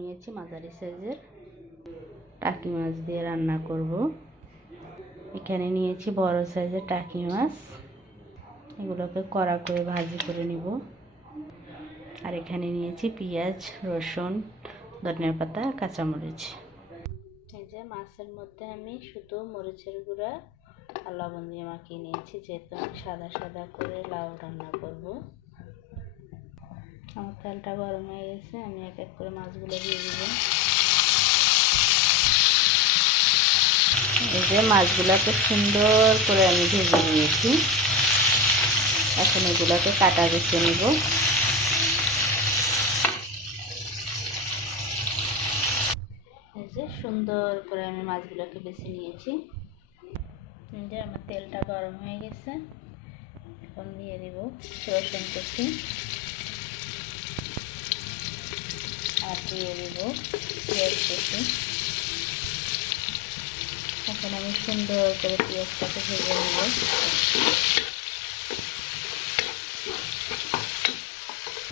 নিয়েছি মাঝারি সাইজের টাকি মাছ দিয়ে রান্না করব। এখানে নিয়েছি বড় সাইজের টাকি মাছ, এগুলোকে কড়া করে ভাজি করে নিব। আর এখানে নিয়েছি পেঁয়াজ, রসুন, ধনিয়া পাতা, কাঁচামরিচ। এই যে মাছের মধ্যে আমি শুধু মরিচের গুঁড়া আর লবণ দিয়ে মাখিয়ে নিয়েছি, যেহেতু আমি সাদা সাদা করে লাউ রান্না করব। আমার তেলটা গরম হয়ে গেছে, আমি এক এক করে মাছগুলো দিয়ে দিব। এই যে মাছগুলোকে সুন্দর করে আমি ভেজে নিয়েছি, এখন এগুলোকে কাটা বেছে নেব। এই যে সুন্দর করে আমি মাছগুলোকে বেছে নিয়েছি। এই যে আমার তেলটা গরম হয়ে গেছে, এখন দিয়ে দিব রসুন কুচি আর দিয়ে দিব পেঁয়াজ কুচি। এখন আমি সুন্দর করে পেঁয়াজটাকে ভেজে নেব।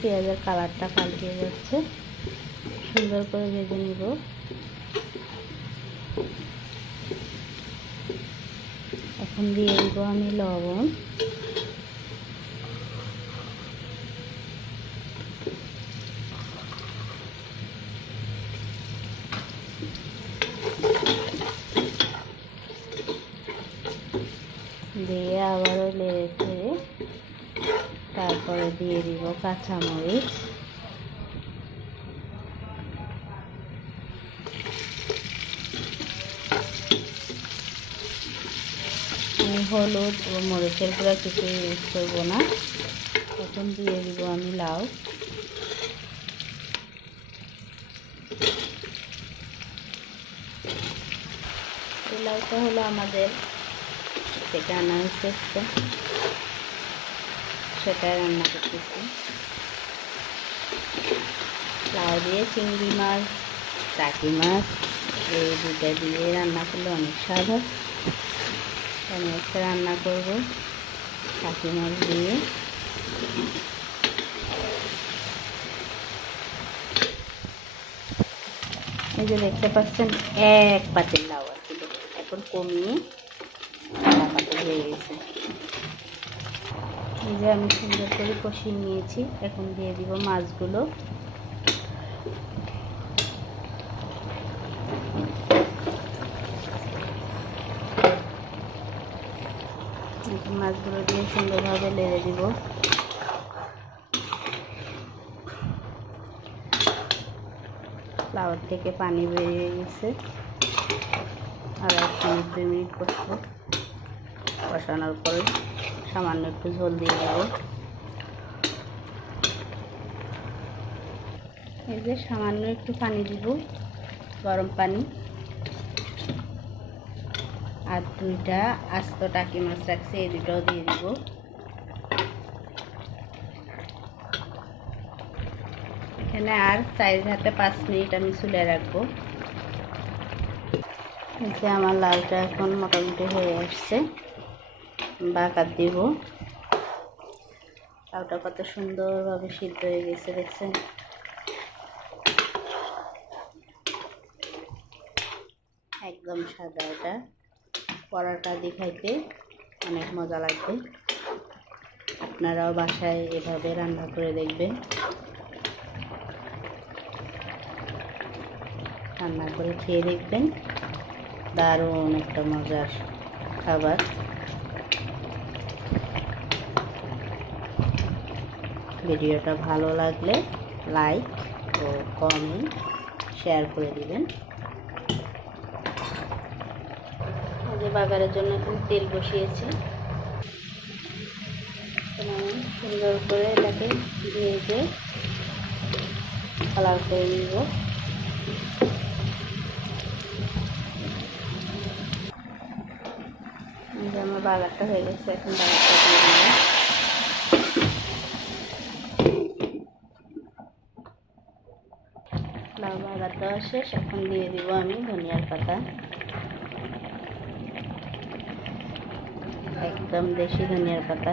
পেঁয়াজের কালারটা পাল্টে যাচ্ছে, সুন্দর করে ভেজে নিব। এখন দিয়ে দিব আমি লবণ, দিয়ে আবারও নেড়ে চেড়ে তারপরে দিয়ে দিব কাঁচামরিচ, আমি হলুদ ও মরিচের গুঁড়া কিছু ইউজ করবো না। এখন দিয়ে দিব আমি লাউ। এই লাউটা হলো আমাদের থেকে আনা হয়েছে, সেটাই রান্না করতেছি। লাউ দিয়ে চিংড়ি মাছ, টাকি মাছ এই দুটা দিয়ে রান্না করলে অনেক স্বাদ হয়। আমি একটা রান্না করব টাকি মাছ দিয়ে। এই যে দেখতে পাচ্ছেন এক পাতিল লাউ আছে, এখন কমিয়ে আধা পাতিল হয়ে গেছে। এই যে আমি সুন্দর করে কষিয়ে নিয়েছি, এখন দিয়ে দিব মাছগুলো। মাছগুলো দিয়ে সুন্দরভাবে নেড়ে দিব। লাউ থেকে পানি বেরিয়ে গেছে, আর 1-2 মিনিট কষবো। কষানোর পরে সামান্য একটু ঝোল দিয়ে দেব। এই যে সামান্য একটু পানি দিব, গরম পানি। আর 2টা আস্ত টাকি মাছ রাখছি, এই দুটাও দিয়ে দিব। এখানে আর 4-5 মিনিট আমি চুলে রাখবো। এই যে আমার লাউটা এখন মোটামুটি হয়ে আসছে, বাগার দিব। লাউটা কত সুন্দরভাবে সিদ্ধ হয়ে গেছে দেখছেন। একদম সাদা, এটা পরোটা দিয়ে খাইতে অনেক মজা লাগবে। আপনারাও বাসায় এভাবে রান্না করে দেখবেন, রান্না করে খেয়ে দেখবেন, দারুণ একটা মজার খাবার। ভিডিওটা ভালো লাগলে লাইক ও কমেন্ট শেয়ার করে দিবেন। যে বাগারের জন্য এখন তেল বসিয়েছি, আমি সুন্দর করে এটাকে ভেজে কালার করে নিব। আমার বাগারটা হয়ে গেছে, এখন বাগারটা দিয়ে দিব। লাউ বাগার দেওয়া শেষ, এখন দিয়ে দিব আমি ধনিয়ার পাতা, একদম দেশি ধনিয়ার পাতা।